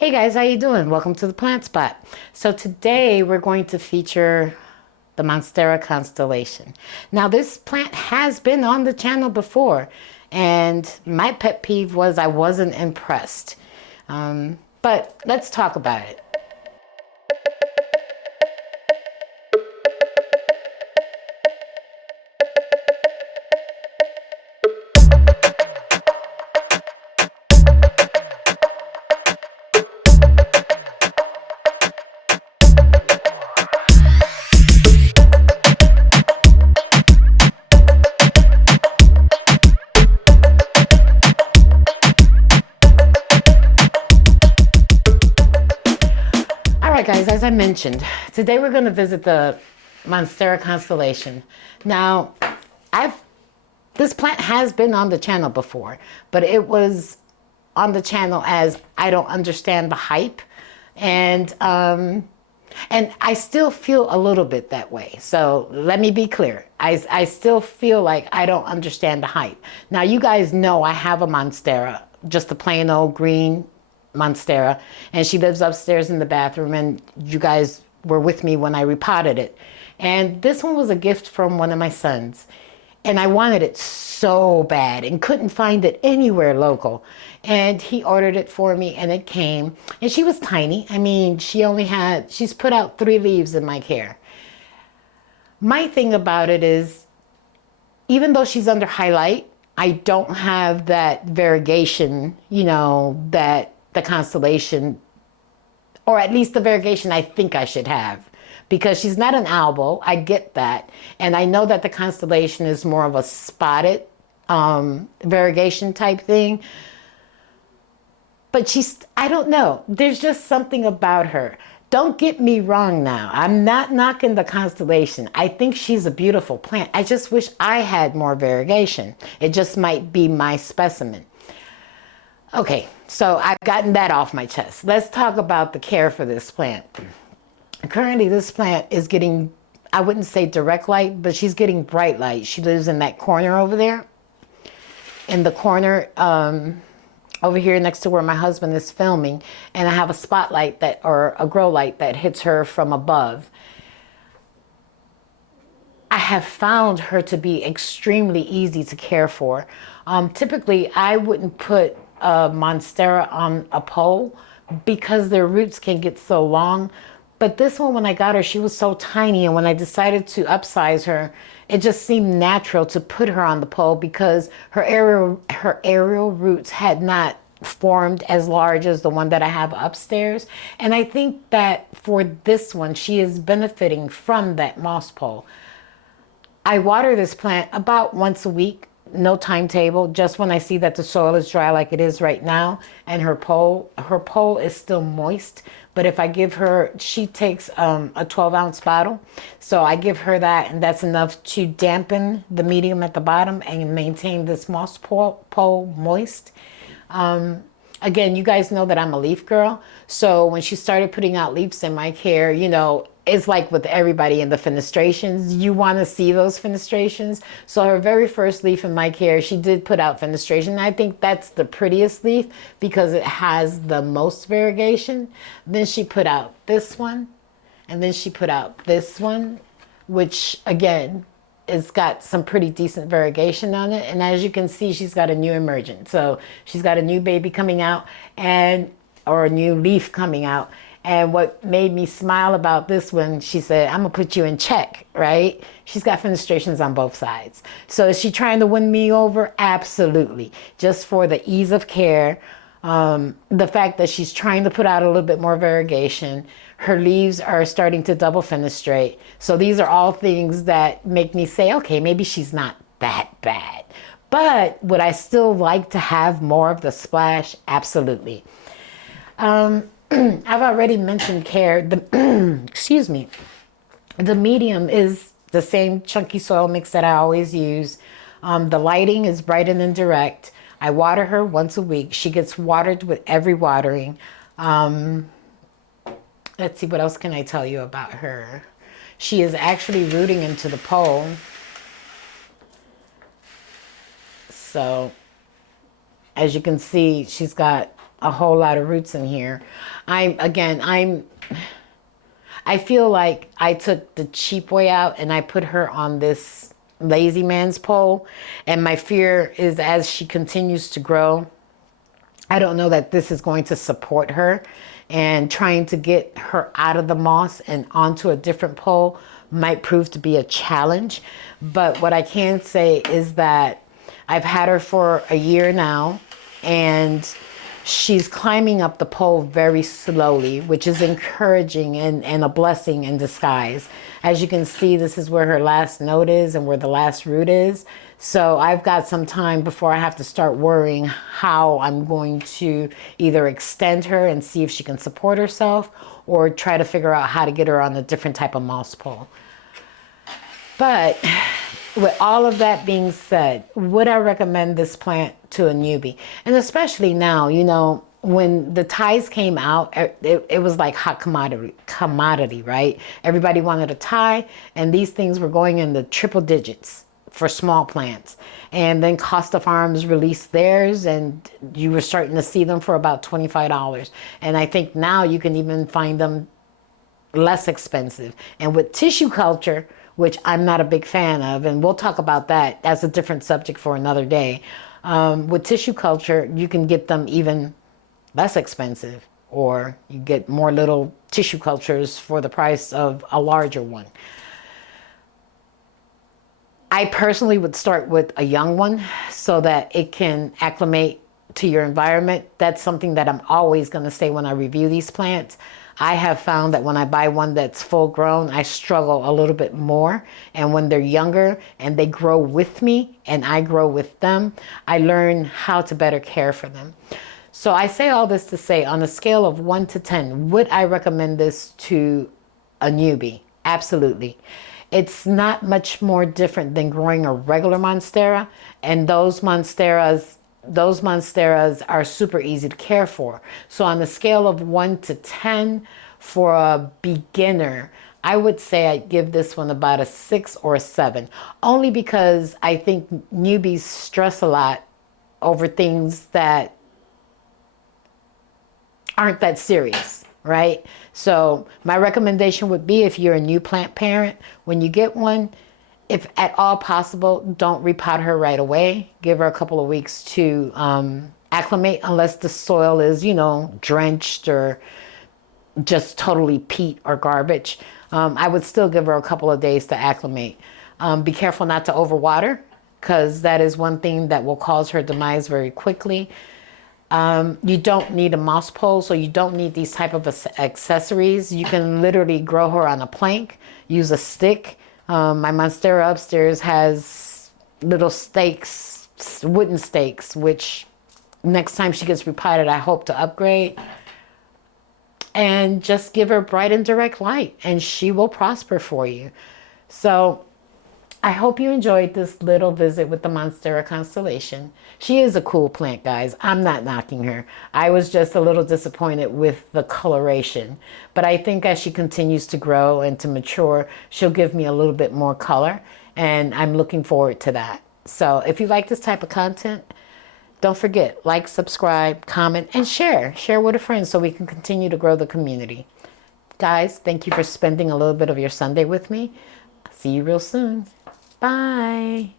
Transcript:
Hey guys, how you doing? Welcome to the Plant Spot. So today we're going to feature the Monstera Constellation. Now this plant has been on the channel before, and my pet peeve was I wasn't impressed. But let's talk about it. All right, guys, as I mentioned, today we're going to visit the Monstera Constellation. Now, this plant has been on the channel before, but it was on the channel as I don't understand the hype, and I still feel a little bit that way. So let me be clear. I still feel like I don't understand the hype. Now, you guys know I have a Monstera, just a plain old green Monstera, and she lives upstairs in the bathroom, and you guys were with me when I repotted it. And this one was a gift from one of my sons, and I wanted it so bad and couldn't find it anywhere local. And he ordered it for me, and it came, and she was tiny. I mean, she's put out 3 leaves in my care. My thing about it is, even though she's under highlight, I don't have that variegation, that the constellation, or at least the variegation I think I should have, because she's not an albo. I get that, and I know that the constellation is more of a spotted variegation type thing, but I don't know, there's just something about her. Don't get me wrong now, I'm not knocking the constellation. I think she's a beautiful plant. I just wish I had more variegation. It just might be my specimen. Okay, so I've gotten that off my chest. Let's talk about the care for this plant. Currently, this plant is getting, I wouldn't say direct light, but she's getting bright light. She lives in that corner over there. In the corner, over here next to where my husband is filming, and I have a spotlight or a grow light that hits her from above. I have found her to be extremely easy to care for. Typically, I wouldn't put a Monstera on a pole because their roots can get so long. But this one, when I got her, she was so tiny, and when I decided to upsize her, it just seemed natural to put her on the pole because her aerial roots had not formed as large as the one that I have upstairs. And I think that for this one, she is benefiting from that moss pole. I water this plant about once a week, no timetable, just when I see that the soil is dry like it is right now, and her pole is still moist. But if I give her, she takes a 12-ounce bottle, so I give her that, and that's enough to dampen the medium at the bottom and maintain this moss pole moist. Again, you guys know that I'm a leaf girl, so when she started putting out leaves in my care, it's like with everybody in the fenestrations, you want to see those fenestrations. So her very first leaf in my care, she did put out fenestration. I think that's the prettiest leaf because it has the most variegation. Then she put out this one, and then she put out this one, which again, it's got some pretty decent variegation on it. And as you can see, she's got a new emergent. So she's got a new baby coming out, or a new leaf coming out. And what made me smile about this one, she said, I'm gonna put you in check, right? She's got fenestrations on both sides. So is she trying to win me over? Absolutely. Just for the ease of care, the fact that she's trying to put out a little bit more variegation. Her leaves are starting to double fenestrate. So these are all things that make me say, okay, maybe she's not that bad. But would I still like to have more of the splash? Absolutely. I've already mentioned care. Excuse me. The medium is the same chunky soil mix that I always use. The lighting is bright and indirect. I water her once a week. She gets watered with every watering. Let's see, what else can I tell you about her? She is actually rooting into the pole. So, as you can see, she's got a whole lot of roots in here. I feel like I took the cheap way out and I put her on this lazy man's pole. And my fear is as she continues to grow, I don't know that this is going to support her, and trying to get her out of the moss and onto a different pole might prove to be a challenge. But what I can say is that I've had her for a year now, and she's climbing up the pole very slowly, which is encouraging and a blessing in disguise. As you can see, this is where her last note is and where the last root is. So I've got some time before I have to start worrying how I'm going to either extend her and see if she can support herself, or try to figure out how to get her on a different type of moss pole. But with all of that being said, would I recommend this plant to a newbie? And especially now, you know, when the ties came out, it was like hot commodity, right? Everybody wanted a tie, and these things were going in the triple digits for small plants. And then Costa Farms released theirs, and you were starting to see them for about $25. And I think now you can even find them less expensive. And with tissue culture, which I'm not a big fan of, and we'll talk about that. That's a different subject for another day. With tissue culture, you can get them even less expensive, or you get more little tissue cultures for the price of a larger one. I personally would start with a young one so that it can acclimate to your environment. That's something that I'm always going to say when I review these plants. I have found that when I buy one that's full grown, I struggle a little bit more. And when they're younger and they grow with me and I grow with them, I learn how to better care for them. So I say all this to say, on a scale of 1 to 10, would I recommend this to a newbie? Absolutely. It's not much more different than growing a regular Monstera, and those Monsteras are super easy to care for. So on the scale of 1 to 10 for a beginner, I would say I'd give this one about a 6 or a 7, only because I think newbies stress a lot over things that aren't that serious, right? So my recommendation would be, if you're a new plant parent, when you get one, if at all possible, don't repot her right away. Give her a couple of weeks to acclimate, unless the soil is, you know, drenched or just totally peat or garbage. I would still give her a couple of days to acclimate. Be careful not to overwater, because that is one thing that will cause her demise very quickly. You don't need a moss pole, so you don't need these type of accessories. You can literally grow her on a plank, use a stick. My Monstera upstairs has little stakes, wooden stakes, which next time she gets repotted, I hope to upgrade. And just give her bright and direct light, and she will prosper for you. So I hope you enjoyed this little visit with the Monstera Constellation. She is a cool plant, guys. I'm not knocking her. I was just a little disappointed with the coloration. But I think as she continues to grow and to mature, she'll give me a little bit more color. And I'm looking forward to that. So if you like this type of content, don't forget, like, subscribe, comment, and share. Share with a friend so we can continue to grow the community. Guys, thank you for spending a little bit of your Sunday with me. See you real soon. Bye.